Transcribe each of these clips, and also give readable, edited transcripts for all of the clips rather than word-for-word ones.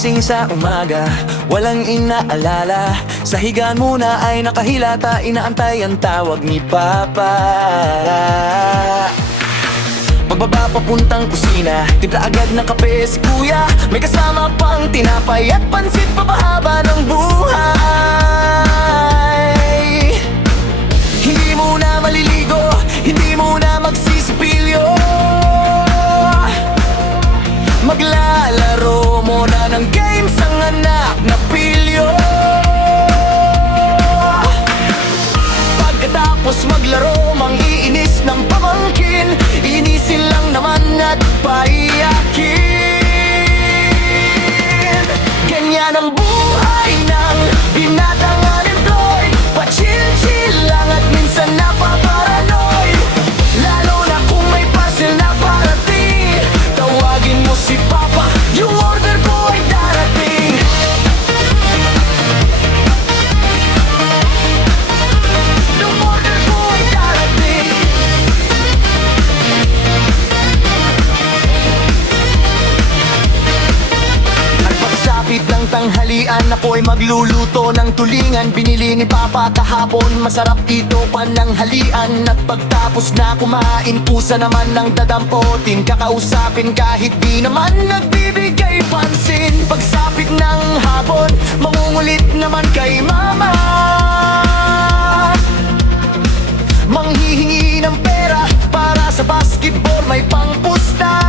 Gising sa umaga, walang inaalala. Sa higaan muna ay nakahilata, inaantay ang tawag ni Papa. Pagbaba papuntang kusina, timpla agad ng kape si Kuya. May kasama pang tinapay at pansit, papahaba ng buhay. Hindi muna maliligo, hindi muna magsisipilyo. Maglalaro muna ng games ang anak na pilyo. Pagkatapos maglaro, mang-iinis ng pamangkin, inisin lang naman at paiyakin. Ganyan ang buhay ng binatang unemployed, pa-chill-chill lang at minsan napaparanoid. Lalo na kung may parcel na parating, tawagin mo si Papa, yung order ko ay darating. Yung order ko ay darating. At pagsapit ng tanghalian, ako'y magluluto ng tulingan. Binili ni Papa kahapon, masarap ito pananghalian. At pagtapos na kumain, pusa naman ng dadampotin. Kakausapin kahit di naman nagbibigay pansin. Pagsapit ng hapon, mangungulit naman kay Mama. Manghihingi ng pera para sa basketball, may pangpusta.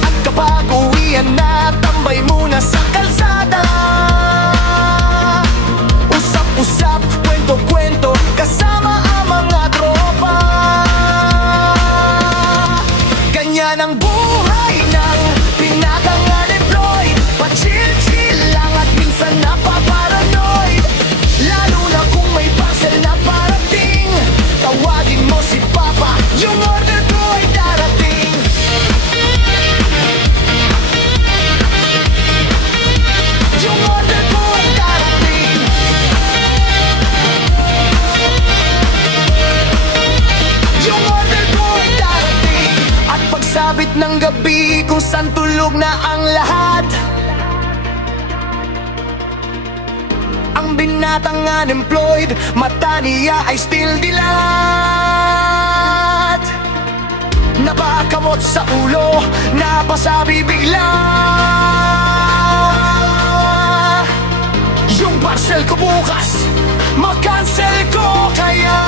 At kapag uwian na, tambay muna sa kalsada. Usap-usap, kwento-kwento, kasama ang mga tropa. Ganyan ang buhay ng binatang unemployed, pa-chill-chill lang at minsan napaparanoid. Lalo na kung may parcel na parating, tawagin mo si Papa, yung order ko ay darating. Yung order ko ay darating. Yung order ko ay darating. At pagsabit ng gabi, kung saan tulog na ang lahat, ang binatang unemployed, mata niya ay still dilat. Napakamot sa ulo, napasabi bigla. Yung parcel ko bukas, makancel ko kaya.